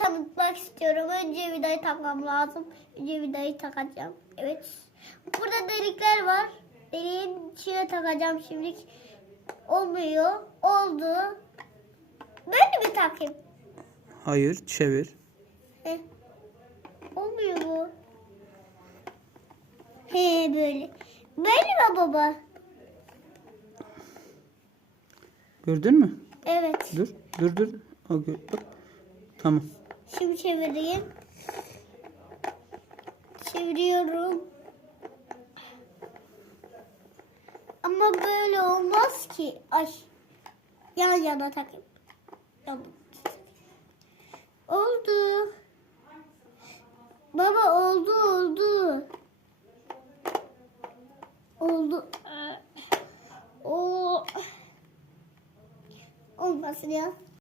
tanıtmak istiyorum. Önce vidayı takmam lazım. Önce vidayı takacağım. Evet. Burada delikler var. Deliğin içine takacağım şimdi. Olmuyor. Oldu. Böyle mi takayım? Hayır, çevir. Heh. Olmuyor bu. He böyle. Böyle mi baba? Gördün mü? Evet. Dur. Bak. Tamam. Şimdi çevireyim. Çeviriyorum. Ama böyle olmaz ki. Ay. Yan yana takayım. Oldu. Baba oldu. Oldu. O olmasın ya.